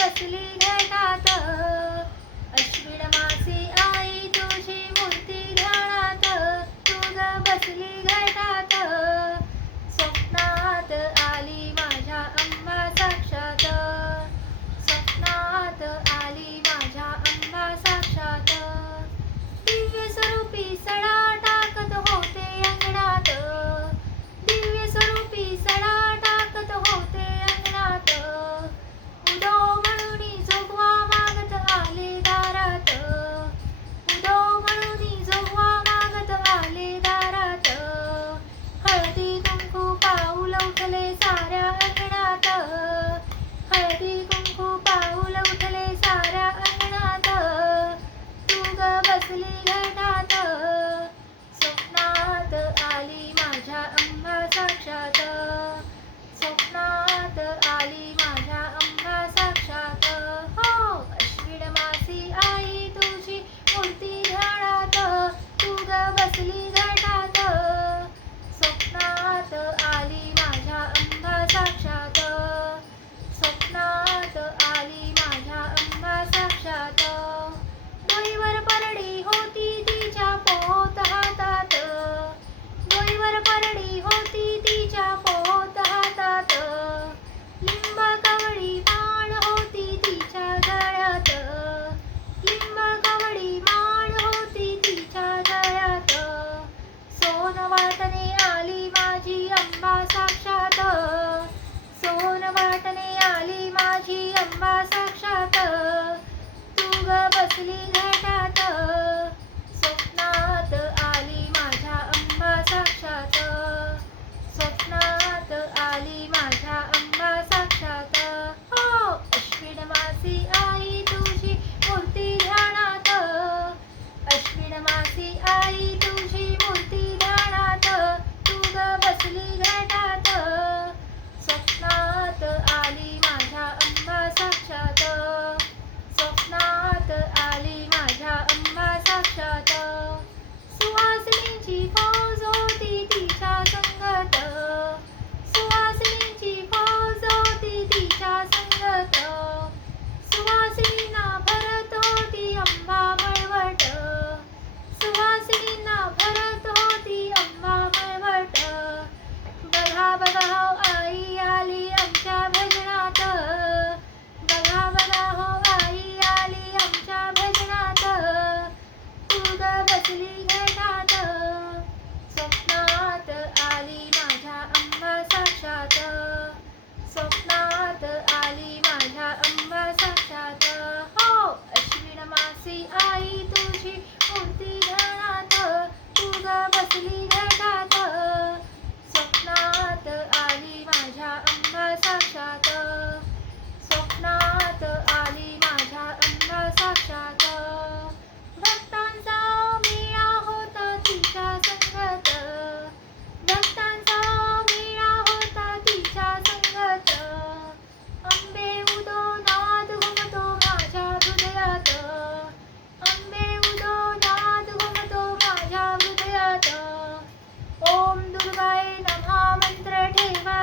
बसली घटात अश्विन मासी आई तुझी मूर्ती ध्यानात तू ग बसली घटात स्वप्नात आली माझ्या अंबा साक्षात स्वप्नात आली माझ्या अंबा साक्षात दिव्य स्वरूपी सडा टाकत होते अंगणात दिव्य स्वरूपी सडा टाकत होते अंगणात उदो म्हणून जोगवा मागत आले दारात उदो म्हणून जोगवा मागत आले दारात हळदी कुंकू पाऊल उठले साऱ्या अंगणात हळदी कुंकू पाऊल उठले साऱ्या अंगणात तू ग बसली घटात स्वप्नात आली माझ्या अंबा साक्षात स्वप्नात आली माझ्या अंबा साक्षात हो अश्विन मासी आई तुझी मूर्ती ध्यानात तू ग बसली घटात स्वप्नात आली माझ्या अंबा साक्षात स्वप्नात आली माझ्या अंबा साक्षात डोईवर परडी होती तिच्या पोत हातात डोईवर परडी होती तिच्या पोत हातात लिंब कवळी माळ होती तिच्या गळ्यात लिंब कवळी माळ होती तिच्या गळ्यात सोन वाटणे आली माझी अंबा साक्षात सोन वाटणे आली माझी अंबा साक्षात तू ग बसली घटात स्वप्नात आली माझ्या अंबा साक्षात स्वप्नात आली माझ्या अंबा साक्षात हो अश्विन मासी आई तुझी मूर्ती ध्यानात अश्विन मासी आई तुझी मूर्ती ध्यानात तू ग बसली घटात स्वप्नात आली माझ्या अंबा साक्षात स्वप्नात आली माझ्या अंबा साक्षात सुवासिनीची फौज होती तिच्या संगत सुवासिनीची फौज होती तिच्या संगत सुवासिनींना भरत होती अंबा मळवट सुवासिनींना भरत होती अंबा मळवट बघा बघा हो आई आली आमच्या भजनात बघा बघा हो आई आली आमच्या भजनात तू ग बसली घटात स्वप्नात आली माझ्या अंबा साक्षात स्वप्नात आली माझ्या अंबा साक्षात हो अश्विन मासी आई तुझी मूर्ती ध्यानात तू ग बसली घटात स्वप्नात आली माझ्या अंबा साक्षात स्वप्नात आली माझ्या अंबा साक्षात भक्तांचा मेळा होता तिच्या संगत भक्तांचा मेळा होता तिच्या संगत अंबे उदो नाद घुमतो माझ्या हृदयात अंबे उदो नाद घुमतो माझ्या हृदयात ओम दुर्गाय नमः मंत्र ठेवा